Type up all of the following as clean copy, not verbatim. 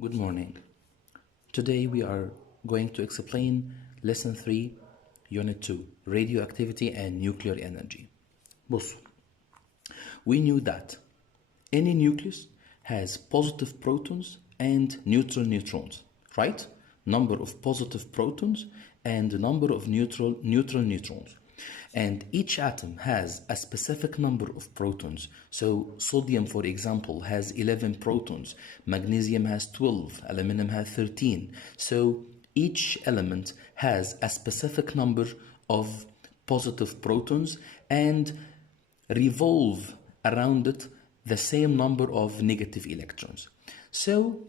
Good morning. Today we are going to explain Lesson 3, Unit 2, Radioactivity and Nuclear Energy. بصوا, we knew that any nucleus has positive protons and neutral neutrons, right? Number of positive protons and number of neutral neutrons. And each atom has a specific number of protons. So sodium, for example, has 11 protons, magnesium has 12, aluminum has 13. So each element has a specific number of positive protons and revolve around it the same number of negative electrons. So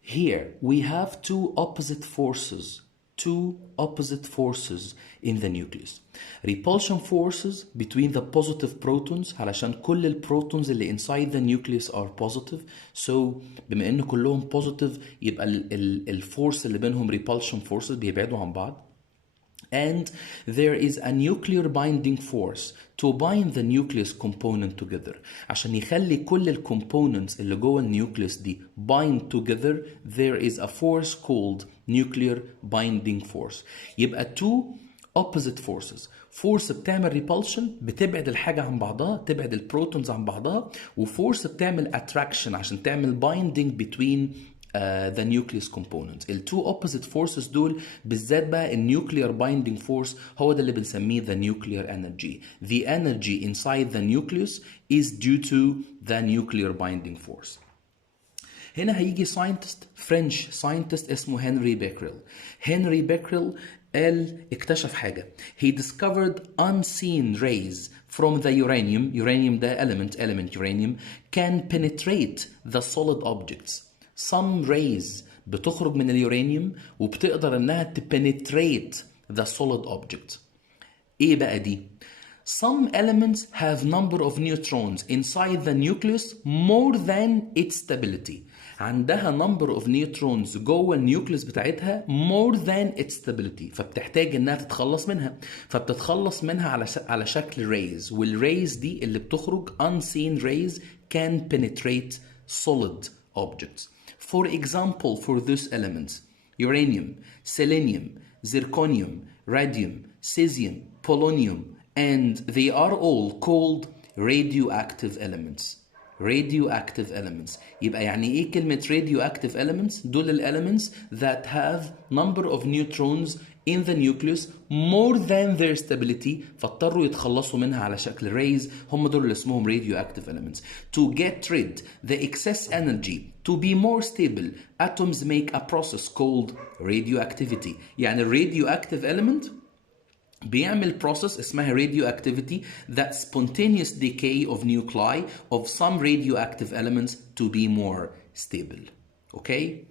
here we have two opposite forces in the nucleus. Repulsion forces between the positive protons علشان كل البروتونز اللي inside the nucleus are positive. So بما ان كلهم positive يبقى الفورس اللي بينهم repulsion forces بيبعدوا عن بعض. And there is a nuclear binding force to bind the nucleus component together. عشان يخلي كل الكومبوننتس اللي جوه النيوكليوس دي bind together, there is a force called nuclear binding force. يبقى two opposite forces. فورس بتعمل repulsion بتبعد الحاجة عن بعضها، تبعد البروتونز عن بعضها، وفورس بتعمل attraction عشان تعمل binding between the nucleus components. ال two opposite forces دول بالذات بقى النيوكلير binding force هو ده اللي بنسميه the nuclear energy. The energy inside the nucleus is due to the nuclear binding force. هنا هيجي French scientist اسمه هنري بيكريل. هنري بيكريل قال اكتشف حاجة. He discovered unseen rays from the uranium. Uranium ده element uranium can penetrate the solid objects. Some rays بتخرج من اليورانيوم وبتقدر انها penetrate the solid object. ايه بقى دي؟ Some elements have number of neutrons inside the nucleus more than its stability. عندها number of neutrons جوه النيوكليوس بتاعتها more than its stability. فبتحتاج انها تتخلص منها. فبتتخلص منها على شكل rays. والrays دي اللي بتخرج unseen rays can penetrate solid objects. For example, for these elements, uranium, selenium, zirconium, radium, cesium, polonium, and they are all called radioactive elements. Radioactive elements. يبقى يعني ايه كلمة radioactive elements؟ دول elements that have number of neutrons in the nucleus more than their stability فاضطروا يتخلصوا منها على شكل rays. هم دول اللي اسمهم radioactive elements. To get rid the excess energy to be more stable, atoms make a process called radioactivity. يعني radioactive element بيعمل process اسمها radioactivity, that spontaneous decay of nuclei of some radioactive elements to be more stable. Okay?